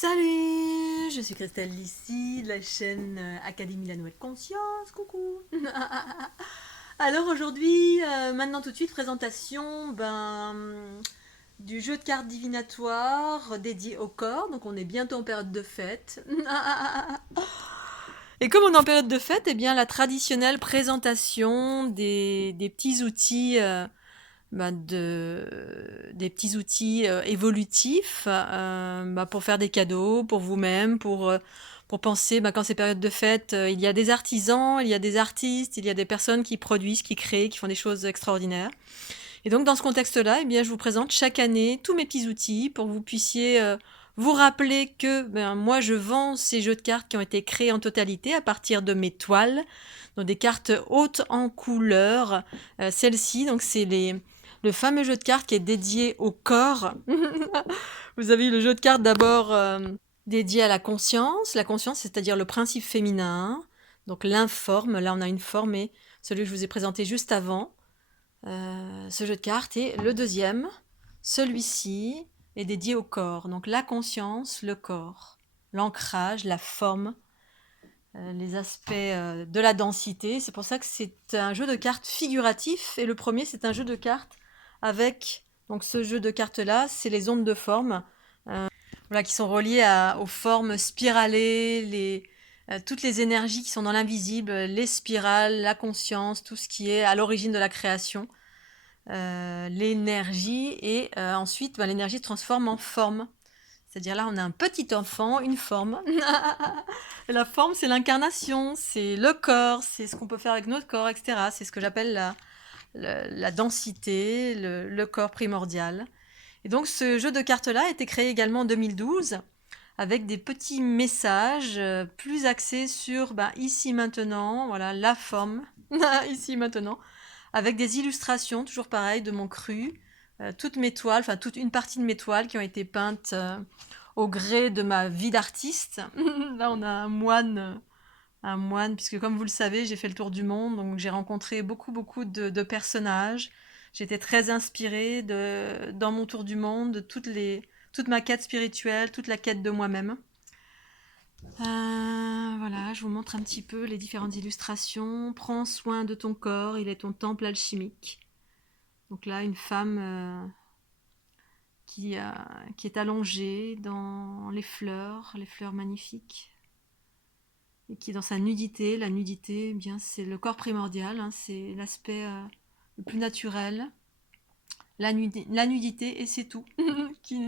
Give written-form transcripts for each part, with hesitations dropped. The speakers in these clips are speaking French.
Salut, je suis Christelle Lissy de la chaîne Académie La Nouvelle Conscience. Coucou. Alors aujourd'hui, maintenant tout de suite, présentation du jeu de cartes divinatoire dédié au corps. Donc on est bientôt en période de fête. Et comme on est en période de fête, eh bien la traditionnelle présentation des petits outils des petits outils évolutifs pour faire des cadeaux pour vous-même, pour penser, quand c'est période de fête, il y a des artisans, il y a des artistes, il y a des personnes qui produisent, qui créent, qui font des choses extraordinaires. Et donc dans ce contexte-là, eh bien, je vous présente chaque année tous mes petits outils pour que vous puissiez vous rappeler que moi je vends ces jeux de cartes qui ont été créés en totalité à partir de mes toiles, donc des cartes hautes en couleurs. Celle-ci, donc le fameux jeu de cartes qui est dédié au corps. Vous avez le jeu de cartes d'abord dédié à la conscience. La conscience, c'est-à-dire le principe féminin, donc l'informe. Là, on a une forme, et celui que je vous ai présenté juste avant, ce jeu de cartes. Et le deuxième, celui-ci, est dédié au corps. Donc la conscience, le corps, l'ancrage, la forme, les aspects de la densité. C'est pour ça que c'est un jeu de cartes figuratif. Et le premier, c'est un jeu de cartes avec, donc ce jeu de cartes-là, c'est les ondes de forme, voilà, qui sont reliées aux formes spiralées, toutes les énergies qui sont dans l'invisible, les spirales, la conscience, tout ce qui est à l'origine de la création, l'énergie, et ensuite l'énergie se transforme en forme. C'est-à-dire là, on a un petit enfant, une forme. Et la forme, c'est l'incarnation, c'est le corps, c'est ce qu'on peut faire avec notre corps, etc. C'est ce que j'appelle la densité, le corps primordial. Et donc ce jeu de cartes-là a été créé également en 2012 avec des petits messages plus axés sur ici maintenant, voilà, la forme, ici maintenant, avec des illustrations, toujours pareil, de mon cru, toutes mes toiles, enfin toute une partie de mes toiles qui ont été peintes au gré de ma vie d'artiste. Là, on a un moine, puisque comme vous le savez, j'ai fait le tour du monde, donc j'ai rencontré beaucoup de personnages. J'étais très inspirée dans mon tour du monde, de toute ma quête spirituelle, toute la quête de moi-même. Voilà, je vous montre un petit peu les différentes illustrations. Prends soin de ton corps, il est ton temple alchimique. Donc là, une femme qui est allongée dans les fleurs magnifiques, et qui est dans sa nudité. La nudité, eh bien, c'est le corps primordial, hein, c'est l'aspect le plus naturel. La nudité, et c'est tout, qui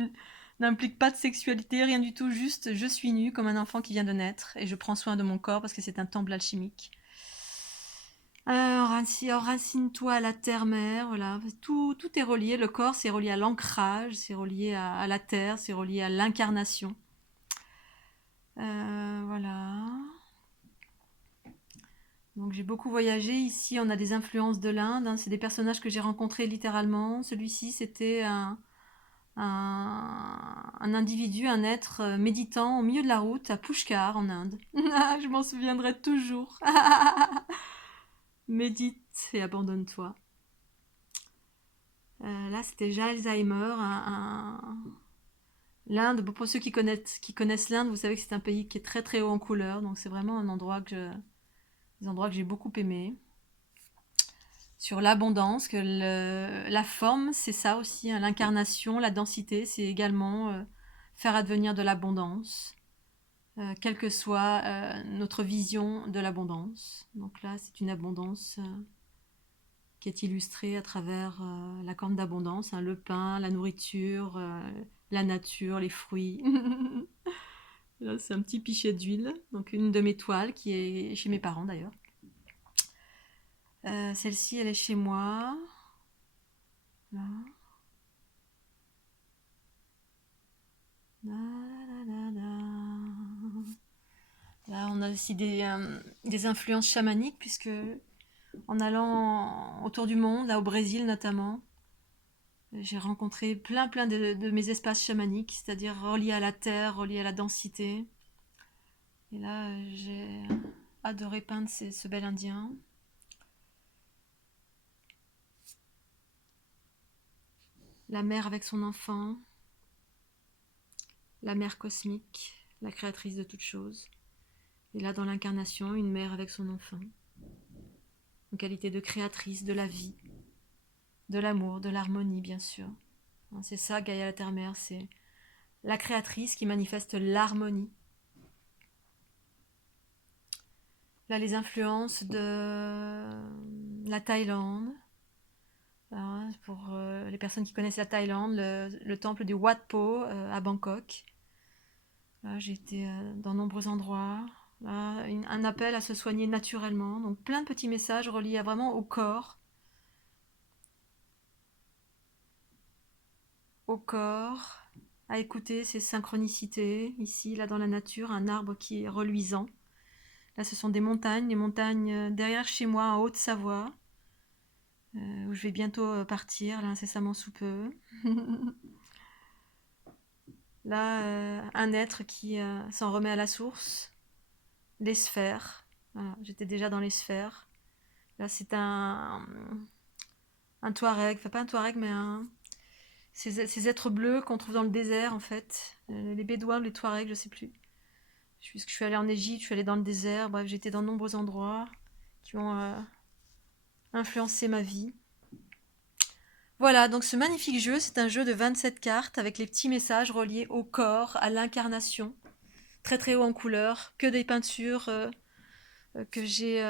n'implique pas de sexualité, rien du tout, juste je suis nue comme un enfant qui vient de naître, et je prends soin de mon corps parce que c'est un temple alchimique. Enracine-toi à la terre-mère, voilà, tout est relié, le corps c'est relié à l'ancrage, c'est relié à la terre, c'est relié à l'incarnation. Voilà. Donc j'ai beaucoup voyagé. Ici, on a des influences de l'Inde, hein. C'est des personnages que j'ai rencontrés littéralement. Celui-ci, c'était un individu, un être méditant au milieu de la route à Pushkar en Inde. Je m'en souviendrai toujours. Médite et abandonne-toi. Là, c'était J'ai Alzheimer. L'Inde, pour ceux qui connaissent l'Inde, vous savez que c'est un pays qui est très très haut en couleur. Donc c'est vraiment des endroits que j'ai beaucoup aimés. Sur l'abondance, que la forme, c'est ça aussi, hein, l'incarnation, la densité, c'est également faire advenir de l'abondance, quelle que soit notre vision de l'abondance. Donc là, c'est une abondance qui est illustrée à travers la corne d'abondance, hein, le pain, la nourriture, la nature, les fruits. Là, c'est un petit pichet d'huile, donc une de mes toiles qui est chez mes parents d'ailleurs. Celle-ci, elle est chez moi. Là. Là, on a aussi des influences chamaniques, puisque en allant autour du monde, là au Brésil notamment, j'ai rencontré plein de mes espaces chamaniques, c'est-à-dire reliés à la terre, reliés à la densité. Et là, j'ai adoré peindre ce bel indien. La mère avec son enfant. la mère cosmique, la créatrice de toutes choses. Et là, dans l'incarnation, une mère avec son enfant, en qualité de créatrice de la vie, de l'amour, de l'harmonie, bien sûr. C'est ça, Gaïa la Terre-Mère, c'est la créatrice qui manifeste l'harmonie. Là, les influences de la Thaïlande. Alors, pour les personnes qui connaissent la Thaïlande, le temple du Wat Po à Bangkok. Là, j'ai été dans nombreux endroits. Là, un appel à se soigner naturellement. Donc, plein de petits messages reliés vraiment au corps. Au corps, à écouter ces synchronicités. Ici, là, dans la nature, un arbre qui est reluisant. Là, ce sont des montagnes, les montagnes derrière chez moi, en Haute-Savoie, où je vais bientôt partir, là, incessamment sous peu. Là, un être qui s'en remet à la source, les sphères. Voilà, j'étais déjà dans les sphères. Là, c'est un touareg, enfin pas un touareg, mais ces êtres bleus qu'on trouve dans le désert, en fait. Les bédouins, les touaregs, je sais plus. Puisque je suis allée en Égypte, je suis allée dans le désert, bref, j'étais dans de nombreux endroits qui ont influencé ma vie. Voilà, donc ce magnifique jeu, c'est un jeu de 27 cartes avec les petits messages reliés au corps, à l'incarnation, très très haut en couleur, que des peintures que j'ai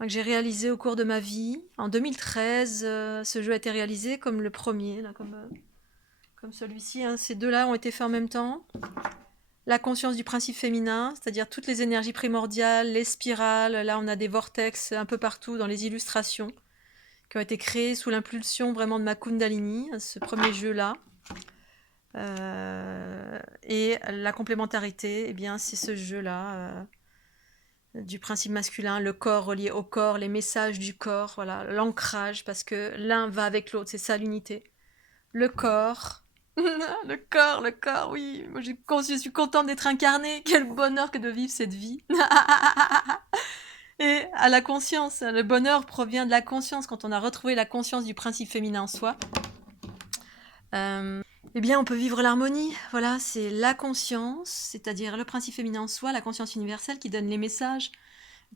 réalisées au cours de ma vie. En 2013, ce jeu a été réalisé comme le premier, là, comme celui-ci. Hein. Ces deux-là ont été faits en même temps. La conscience du principe féminin, c'est-à-dire toutes les énergies primordiales, les spirales. Là, on a des vortex un peu partout dans les illustrations qui ont été créées sous l'impulsion vraiment de ma Kundalini, ce premier jeu-là. Et la complémentarité, eh bien, c'est ce jeu-là du principe masculin, le corps relié au corps, les messages du corps, voilà, l'ancrage, parce que l'un va avec l'autre, c'est ça l'unité. Le corps. Le corps, oui. Moi, je suis contente d'être incarnée. Quel bonheur que de vivre cette vie. Et à la conscience. Le bonheur provient de la conscience. Quand on a retrouvé la conscience du principe féminin en soi, eh bien, on peut vivre l'harmonie. Voilà, c'est la conscience, c'est-à-dire le principe féminin en soi, la conscience universelle qui donne les messages,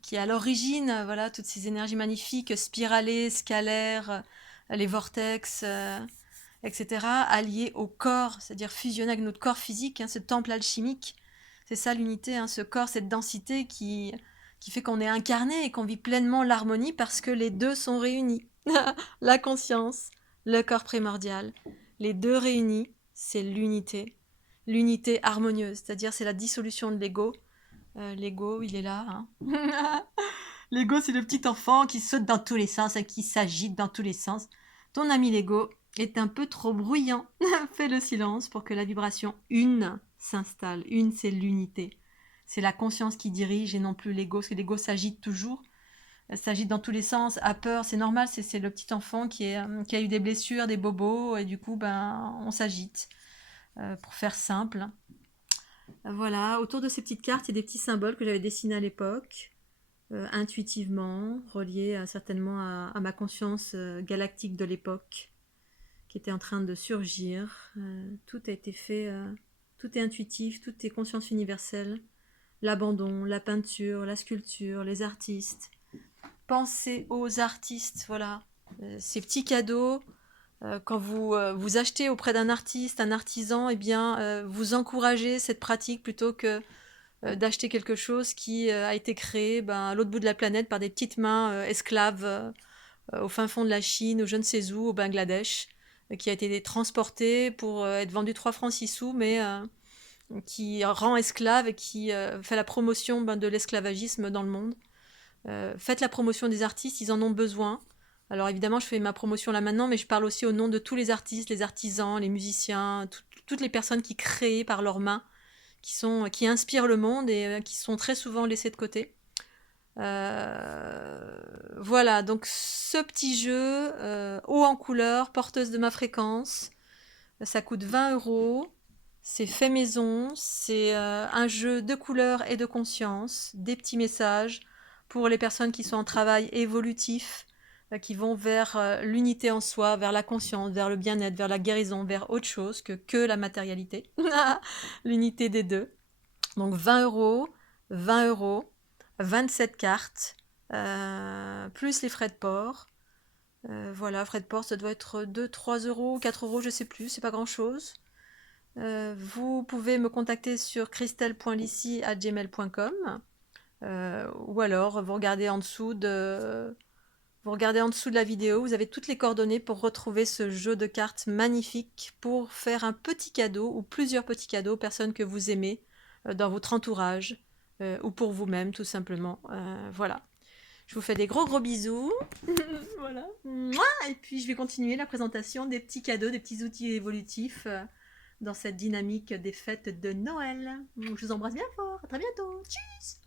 qui est à l'origine, voilà, toutes ces énergies magnifiques, spiralées, scalaires, les vortex, etc., alliés au corps, c'est-à-dire fusionnés avec notre corps physique, ce temple alchimique. C'est ça l'unité, ce corps, cette densité qui fait qu'on est incarné et qu'on vit pleinement l'harmonie parce que les deux sont réunis. La conscience, le corps primordial. Les deux réunis, c'est l'unité. L'unité harmonieuse, c'est-à-dire c'est la dissolution de l'ego. L'ego, il est là. Hein. L'ego, c'est le petit enfant qui saute dans tous les sens et qui s'agite dans tous les sens. Ton ami l'ego est un peu trop bruyant. Fais le silence pour que la vibration une s'installe. Une, c'est l'unité. C'est la conscience qui dirige et non plus l'ego, parce que l'ego s'agite toujours. S'agite dans tous les sens, a peur, c'est normal, c'est le petit enfant qui a eu des blessures, des bobos, et du coup, on s'agite. Pour faire simple. Voilà, autour de ces petites cartes, il y a des petits symboles que j'avais dessinés à l'époque, intuitivement, reliés certainement à ma conscience galactique de l'époque, qui était en train de surgir. Tout a été fait, tout est intuitif, tout est conscience universelle. L'abandon, la peinture, la sculpture, les artistes. Pensez aux artistes, voilà. Ces petits cadeaux, quand vous achetez auprès d'un artiste, un artisan, eh bien, vous encouragez cette pratique plutôt que d'acheter quelque chose qui a été créé à l'autre bout de la planète par des petites mains esclaves au fin fond de la Chine ou je ne sais où, au Bangladesh, qui a été transporté pour être vendu 3 francs 6 sous, mais qui rend esclave et qui fait la promotion de l'esclavagisme dans le monde. Faites la promotion des artistes, ils en ont besoin. Alors évidemment, je fais ma promotion là maintenant, mais je parle aussi au nom de tous les artistes, les artisans, les musiciens, toutes les personnes qui créent par leurs mains, qui inspirent le monde et qui sont très souvent laissées de côté. Voilà, donc ce petit jeu, haut en couleur, porteuse de ma fréquence, ça coûte 20 €. C'est fait maison, c'est un jeu de couleurs et de conscience, des petits messages pour les personnes qui sont en travail évolutif, qui vont vers l'unité en soi, vers la conscience, vers le bien-être, vers la guérison, vers autre chose que la matérialité. L'unité des deux. Donc 20 euros, 20 euros, 27 cartes, plus les frais de port. Voilà, frais de port, ça doit être 2, 3 euros, 4 euros, je sais plus, c'est pas grand-chose. Vous pouvez me contacter sur christelle.lissy@gmail.com ou alors vous regardez en dessous de la vidéo, vous avez toutes les coordonnées pour retrouver ce jeu de cartes magnifique pour faire un petit cadeau ou plusieurs petits cadeaux aux personnes que vous aimez dans votre entourage ou pour vous-même tout simplement. Voilà. Je vous fais des gros gros bisous. Voilà. Mouah. Et puis je vais continuer la présentation des petits cadeaux, des petits outils évolutifs dans cette dynamique des fêtes de Noël. Je vous embrasse bien fort. À très bientôt. Tchuss.